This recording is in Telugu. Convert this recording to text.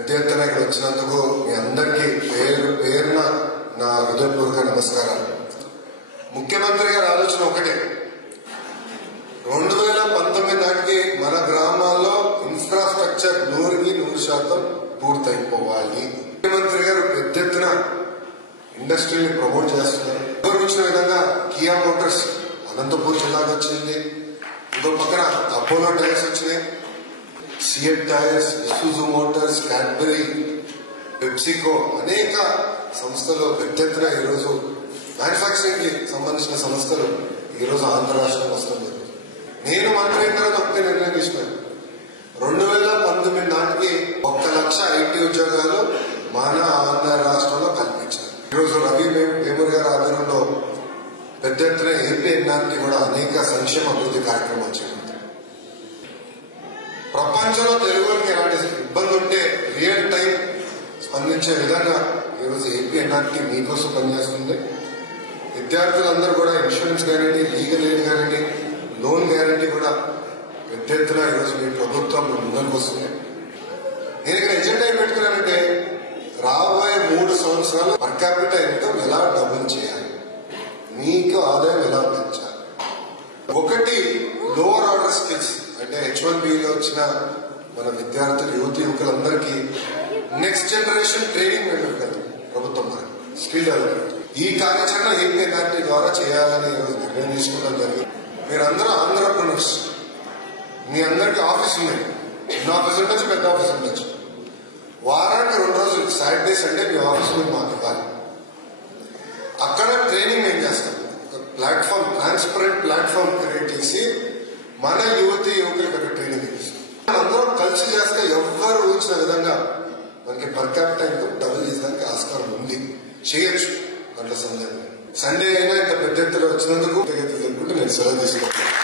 పెద్ద ఎత్తున ఇక్కడ వచ్చినందుకు మీ అందరికీ పేరు పేరున నా హృదయపూర్వక నమస్కారాలు. ముఖ్యమంత్రి గారి ఆలోచన ఒకటే. రెండు వేల పంతొమ్మిది నాటికి మన గ్రామాల్లో ఇన్ఫ్రాస్ట్రక్చర్ నూరుకి నూరు శాతం పూర్తయిపోవాలి. ముఖ్యమంత్రి గారు పెద్ద ఎత్తున ఇండస్ట్రీని ప్రమోట్ చేస్తున్నారు. గౌరవించిన విధంగా కియా మోటార్స్ అనంతపూర్ జిల్లాకు వచ్చింది. ఇంకో పక్కన అపోలో టైర్స్ వచ్చినాయి. CEAT tyres Isuzu motors Cadbury PepsiCo అనేక సంస్థలు పెద్ద ఎత్తున ఈరోజు మ్యానుఫాక్చరింగ్కి సంబంధించిన సంస్థలు ఈరోజు ఆంధ్ర రాష్ట్రం వస్తుంది నేను మంత్రి అయిన తర్వాత ఒకటే నిర్ణయం తీసుకున్నాను రెండు వేల పంతొమ్మిది నాటికి ఒక్క లక్ష ఐటీ ఉద్యోగాలు మన ఆంధ్ర రాష్ట్రంలో కల్పించారు. ఈరోజు రవి వేమూర్ గారి ఆధ్వర్యంలో పెద్ద ఎత్తున ఏపీ ఎన్ఆర్కి కూడా అనేక సంక్షేమ అభివృద్ధి కార్యక్రమాలు చేపట్టారు ప్రపంచంలో తెలుగుకి ఎలాంటి ఇబ్బంది ఉంటే రియల్ టైం స్పందించే విధంగా ఈరోజు ఏపీ ఎన్ఆర్టీ మీకోసం పనిచేస్తుంది. విద్యార్థులందరూ కూడా insurance guarantee legal aid guarantee loan guarantee కూడా పెద్ద ఎత్తున ఈరోజు మీ ప్రభుత్వం ముందరికి వస్తుంది. నేను ఇక్కడ ఎజెండా ఏం పెట్టుకున్నానంటే రాబోయే మూడు సంవత్సరాలు పర్ క్యాపిటల్ ఇన్కమ్ ఎలా డబుల్ చేయాలి? మీకు ఆదాయం ఎలా పెంచాలి ఒకటి లోవర్ ఆర్డర్ వన్ బిలో వచ్చిన మన విద్యార్థులు యువతి యువకులందరికీ నెక్స్ట్ జనరేషన్ ట్రైనింగ్ పెట్టారు ప్రభుత్వం మనకి స్కిల్ డెవలప్మెంట్ ఈ కార్యాచరణ ఏపీ అకాడమీ ద్వారా చేయాలని నిర్ణయం తీసుకోవడం జరిగింది. మీరందరూ ఆంధ్రప్రనర్స్ మీ అందరికీ ఆఫీస్ ఉన్నాయి. చిన్న ఆఫీస్ ఉండొచ్చు పెద్ద ఆఫీస్ ఉండొచ్చు. వారానికి రెండు రోజులు సాటర్డే సండే మీ ఆఫీస్ మీరు మాకు ఇవ్వాలి. అక్కడ ట్రైనింగ్ ఏం చేస్తాం. ఒక ప్లాట్ఫామ్ ట్రాన్స్పరెంట్ ప్లాట్ఫామ్ క్రియేట్ చేసి మన యువతి యువకులకు అక్కడ ట్రైనింగ్ ఇస్తాం అందరం కలిసి చేస్తే ఎవ్వరు ఊహించిన విధంగా మనకి పర్ క్యాపిటల్ ఇన్కమ్ డబుల్ చేసడానికి ఆస్కారం ఉంది. చేయొచ్చు. దాంట్లో సందేహం సండే అయినా ఇంత పెద్ద ఎత్తున వచ్చినందుకు నేను సెలవు తీసుకుంటాను